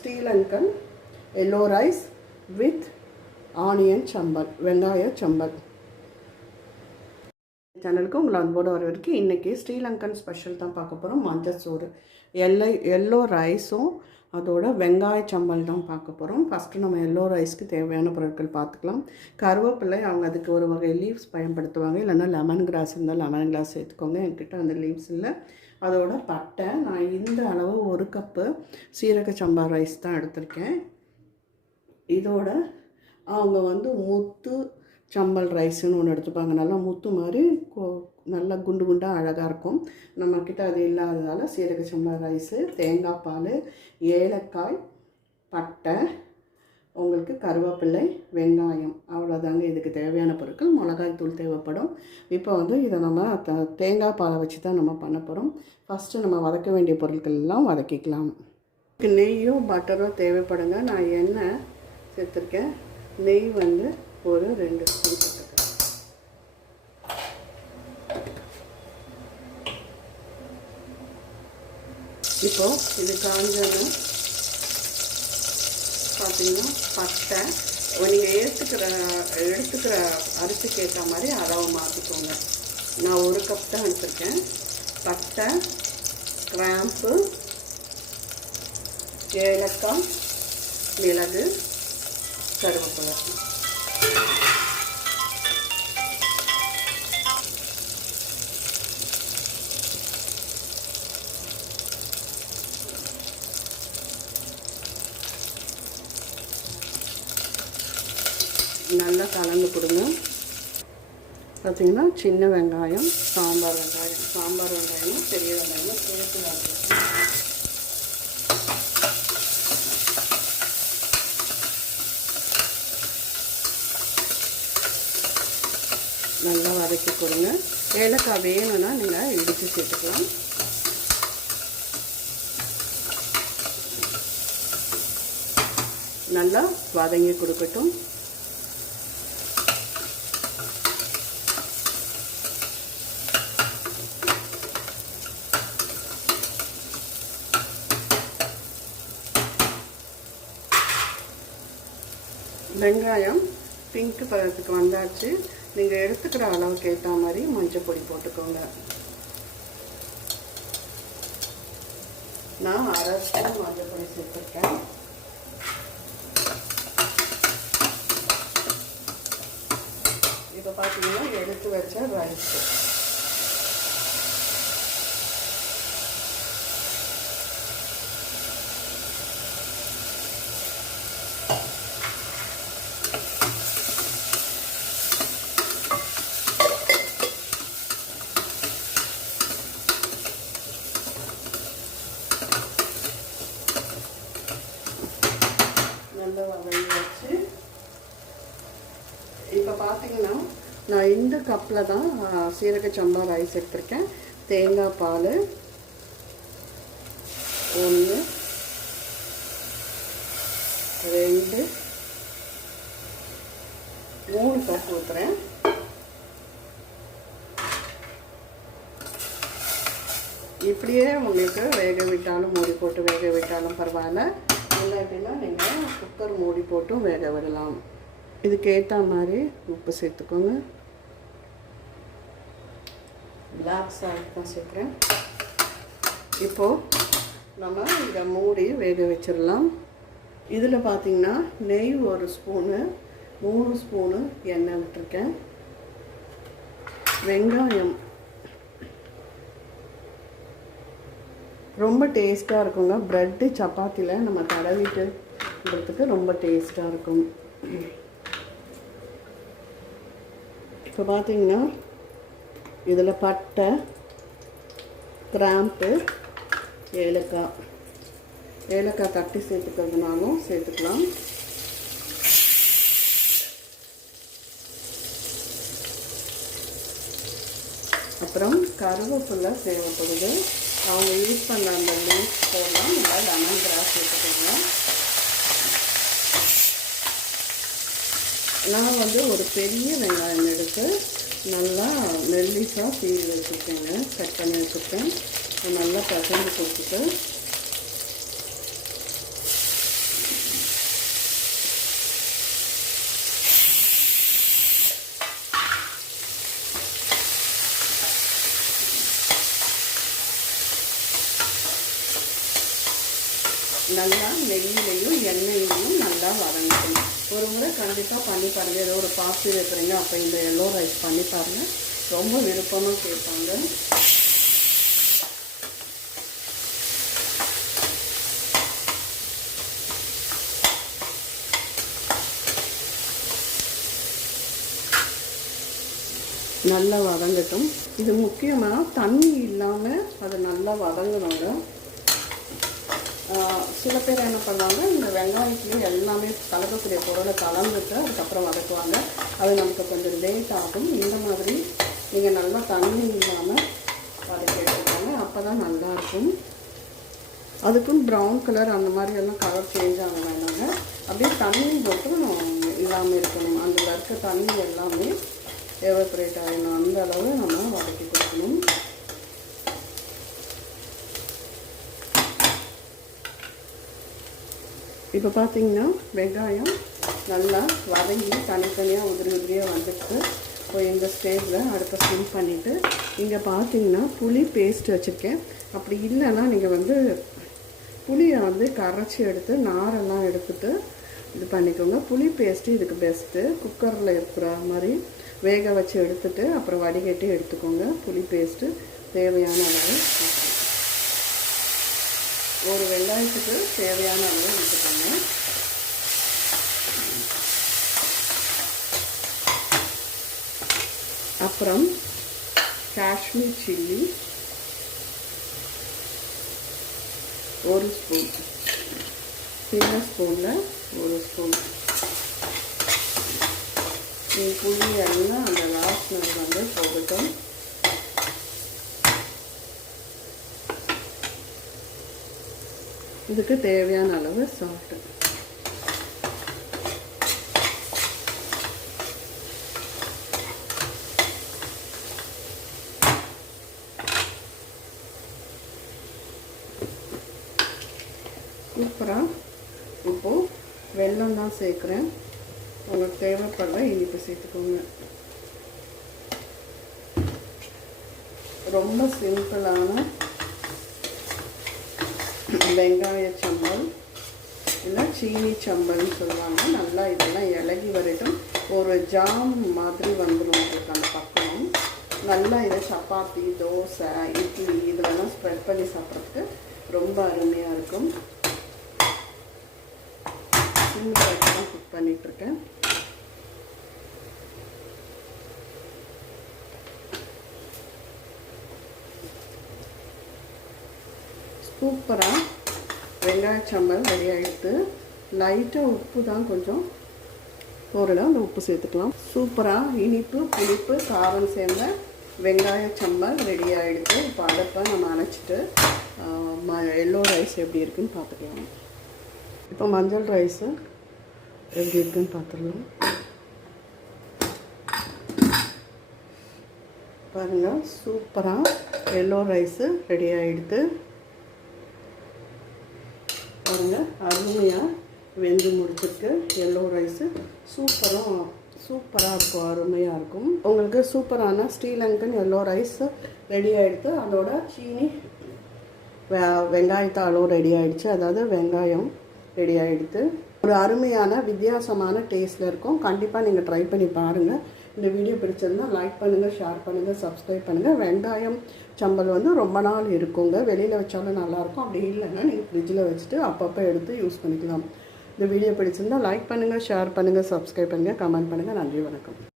Sri Lankan yellow rice with onion sambal வெங்காய சம்பல் சேனலுக்கு உங்களை அன்போடு வரவேற்கு இன்றைக்கி ஸ்ரீலங்கன் ஸ்பெஷல் தான் பார்க்க போகிறோம் மஞ்சள் சோறு எல்லை எல்லோ ரைஸும் அதோட வெங்காய சம்பல் தான் பார்க்க போகிறோம் ஃபஸ்ட்டு நம்ம எல்லோ ரைஸ்க்கு தேவையான பொருட்கள் பார்த்துக்கலாம். கருவேப்பிலை அவங்க அதுக்கு ஒரு வகை லீவ்ஸ் பயன்படுத்துவாங்க. இல்லைன்னா லெமன் கிராஸ் இருந்தால் லெமன் கிராஸ் சேர்த்துக்கோங்க. என்கிட்ட அந்த லீவ்ஸ் இல்லை. அதோட பட்டை நான் இந்த அளவு ஒரு கப்பு சீரக சம்பா ரைஸ் தான் எடுத்திருக்கேன். இதோட அவங்க வந்து முத்து சம்பல் ரைஸ்னு ஒன்று எடுத்துப்பாங்க. நல்லா முத்து மாதிரி கோ நல்லா குண்டு குண்டாக அழகாக இருக்கும். நம்மக்கிட்ட அது இல்லாததால் சீரக சம்பல் ரைஸு தேங்காய் பால் ஏலக்காய் பட்டை உங்களுக்கு கருவேப்பிள்ளை வெங்காயம் அவ்வளோதாங்க இதுக்கு தேவையான பொருட்கள். மிளகாய் தூள் தேவைப்படும். இப்போ வந்து இதை நம்ம த தேங்காய் பாலை வச்சு தான் நம்ம பண்ண போகிறோம் ஃபஸ்ட்டு நம்ம வதக்க வேண்டிய பொருட்கள் எல்லாம் வதக்கிக்கலாம். நெய்யோ பட்டரோ தேவைப்படுங்க. நான் எண்ணெய் சேர்த்துருக்கேன். நெய் வந்து ஒரு ரெண்டு ஸ்பூன் சேர்த்துருக்கேன். இப்போது இது காஞ்சதும் பார்த்தீங்கன்னா பட்டை. நீங்கள் ஏற்றுக்கிற எடுத்துக்கிற அரிசிக்கு ஏற்ற மாதிரி அளவு மாற்றிக்கோங்க நான் ஒரு கப் தான் எடுத்துருக்கேன். பட்டை கிராம்பு ஏலக்காய் மிளகு கருவேப்பிலை. நல்லா கலந்து கொடுங்க. பார்த்தீங்கன்னா சின்ன வெங்காயம் சாம்பார் வெங்காயம் சாம்பார் வெங்காயமும் பெரிய வெங்காயமும் சேர்த்து வதக்கிக்கணும். நல்லா வதக்கி கொடுங்க. ஏலக்காய் வேணும்னா நீங்கள் இடித்து சேர்த்துக்கலாம். நல்லா வதங்கி கொடுக்கட்டும். வெங்காயம் பிங்க் பழத்துக்கு வந்தாச்சு. நீங்கள் எடுத்துக்கிற அளவுக்கு ஏற்ற மாதிரி மஞ்சள் பொடி போட்டுக்கோங்க. நான் அரை ஸ்பூன் மஞ்சள் பொடி சேர்த்துருக்கேன். இப்போ பார்த்தீங்கன்னா எடுத்து வச்ச ரைஸ் நல்லா வதங்கி வச்சு இப்போ பார்த்தீங்கன்னா நான் இந்த கப்பில் தான் சீரக சம்பா ரைஸ் எடுத்திருக்கேன். தேங்காய் பால். ஒன்று. ரெண்டு. மூணு கப் ஊற்றுறேன் இப்படியே உங்களுக்கு வேக விட்டாலும் மூடி போட்டு வேக விட்டாலும் பரவாயில்ல. இல்லாட்டினா நீங்கள் குக்கர் மூடி போட்டும் வேக விடலாம். இதுக்கு ஏற்ற மாதிரி உப்பு சேர்த்துக்கோங்க. பிளாக் சால்ட் தான் சேர்க்குறேன் இப்போது நம்ம இதை மூடி வேக வச்சிடலாம். இதில் பார்த்தீங்கன்னா நெய் ஒரு ஸ்பூனு மூணு ஸ்பூனு எண்ணெய் விட்டுருக்கேன். வெங்காயம் ரொம்ப டேஸ்ட்டாக இருக்குங்க. ப்ரெட்டு சப்பாத்தியில் நம்ம தடவிட்டுன்றதுக்கு ரொம்ப டேஸ்ட்டாக இருக்கும். இப்போ பார்த்தீங்கன்னா இதில் பட்டை கிராம்பு ஏலக்காய். ஏலக்காய் தட்டி சேர்த்துக்கிறதுனாலும் சேர்த்துக்கலாம். அப்புறம் கருவேப்பிலை தேவைப்படுது. அவங்க யூஸ் பண்ண அந்த லீஃப் போடலாம் இல்லை லெமன் கிராஸ் சேர்த்துக்கோங்க. நான் வந்து ஒரு பெரிய வெங்காயம் எடுத்து நல்லா நெல்லிக்காய் சீவி வச்சுருக்கேங்க. கட் பண்ணி வச்சுருக்கேன். நல்லா பசங்க கொடுத்துட்டு. நல்லா நெய்யிலையும் எண்ணெயிலையும் நல்லா வதங்கணும். ஒரு முறை கண்டிப்பாக பண்ணி பாருங்கள் ஏதோ ஒரு பாசி வைக்கிறீங்க அப்போ இந்த எல்லோ ரைஸ் பண்ணி பாருங்கள் ரொம்ப விருப்பமாக கேட்பாங்க. நல்லா வதங்கட்டும். இது முக்கியமாக தண்ணி இல்லாமல் அதை நல்லா வதங்கணுங்க. சில பேர் என்ன பண்ணுவாங்க இந்த வெங்காயத்துலேயும் எல்லாமே கலக்கக்கூடிய பொருளை கலந்துட்டு அதுக்கப்புறம் வதக்குவாங்க. அது நமக்கு கொஞ்சம் லேட் ஆகும். இந்த மாதிரி நீங்கள் நல்லா தண்ணி இல்லாமல் வதக்கி எடுத்துக்கோங்க. அப்போ தான் நல்லாயிருக்கும் அதுக்கும் ப்ரௌன் கலர் அந்த மாதிரி எல்லாம் கலர் சேஞ்ச் ஆக வேணாங்க. அப்படியே தண்ணி மட்டும் இல்லாமல் இருக்கணும். அதில் இருக்க தண்ணி எல்லாமே எவப்ரேட் ஆகணும் அந்த அளவு நம்ம வதக்கி கொடுக்கணும். இப்போ பார்த்தீங்கன்னா வெங்காயம் நல்லா வதங்கி தனித்தனியாக உதிரி உதிரியாக வந்துட்டு இப்போ இந்த ஸ்டேஜில் அடுப்பை ஸ்டிம் பண்ணிவிட்டு இங்கே பார்த்தீங்கன்னா புளி பேஸ்ட் வச்சுருக்கேன். அப்படி இல்லைன்னா நீங்கள் வந்து புளியை வந்து கரைச்சி எடுத்து நாரெல்லாம் எடுத்துட்டு இது பண்ணிக்கோங்க. புளி பேஸ்ட்டு இதுக்கு பெஸ்ட்டு குக்கரில் இருக்கிற மாதிரி வேக வச்சு எடுத்துட்டு அப்புறம் வடிகட்டி எடுத்துக்கோங்க. புளி பேஸ்ட்டு தேவையான அளவு. ஒரு வெங்காயத்துக்கு தேவையான அளவு எடுத்துக்கோங்க. அப்புறம் காஷ்மீர் சில்லி ஒரு ஸ்பூன். சின்ன ஸ்பூனில் ஒரு ஸ்பூன். புளி எல்லாம் அந்த லாஸ்ட் வாசனை வந்து போகட்டும். இதுக்கு தேவையான அளவு சால்ட்டு சூப்பராக இப்போது வெல்லம் தான் சேர்க்குறேன். உங்களுக்கு தேவைப்படுற இனிப்பு சேர்த்துக்கோங்க. ரொம்ப சிம்பிளான வெங்காய சம்பல் இல்லை சீனி சம்பல்னு சொல்லுவாங்க. நல்லா இதெல்லாம் இலகி வரட்டும். ஒரு ஜாம் மாதிரி வந்துடும் உங்களுக்கு அந்த பக்கம் நல்லா இதை சப்பாத்தி தோசை இட்லி இதெல்லாம் ஸ்ப்ரெட் பண்ணி சாப்பிட்றதுக்கு ரொம்ப அருமையாக இருக்கும். சீனி தான் குக் பண்ணிகிட்ருக்கேன் சூப்பராக வெங்காய சம்பல் ரெடி ஆகிடுது லைட்டாக உப்பு தான் கொஞ்சம். போரில் அந்த உப்பு சேர்த்துக்கலாம். சூப்பராக இனிப்பு புளிப்பு காரம் சேர்ந்த வெங்காய சம்பல் ரெடி ஆகிடுது இப்போ அடுப்பை நம்ம அணைச்சிட்டு ம எல்லோ ரைஸ் எப்படி இருக்குன்னு பார்த்துக்கலாம். இப்போ மஞ்சள் ரைஸு எப்படி இருக்குன்னு பார்த்துடலாம். பாருங்கள் சூப்பராக எல்லோ ரைஸு ரெடி ஆகிடுது பாருங்கள் அருமையாக வெந்து முடிச்சிருக்கு. எல்லோ ரைஸு சூப்பராக சூப்பராக இருக்கும் அருமையாக இருக்கும். உங்களுக்கு சூப்பரான ஸ்ரீலங்கன் எல்லோ ரைஸ் ரெடி ஆகிடுத்து அதோட சீனி வெ வெங்காயத்தாலும் ரெடி ஆகிடுச்சு அதாவது வெங்காயம் ரெடி ஆகிடுது ஒரு அருமையான வித்தியாசமான டேஸ்ட்டில் இருக்கும். கண்டிப்பாக நீங்கள் ட்ரை பண்ணி பாருங்கள் இந்த வீடியோ பிடிச்சிருந்தா லைக் பண்ணுங்கள் ஷேர் பண்ணுங்கள் சப்ஸ்கிரைப் பண்ணுங்கள் வெங்காயம் சம்பல் வந்து ரொம்ப நாள் இருக்குங்க. வெளியில் வச்சாலும் நல்லாயிருக்கும். அப்படி இல்லைன்னா நீங்கள் ஃப்ரிட்ஜில் வச்சுட்டு அப்பப்போ எடுத்து யூஸ் பண்ணிக்கலாம். இந்த வீடியோ பிடிச்சிருந்தா லைக் பண்ணுங்கள் ஷேர் பண்ணுங்கள் சப்ஸ்கிரைப் பண்ணுங்கள் கமெண்ட் பண்ணுங்கள் நன்றி வணக்கம்.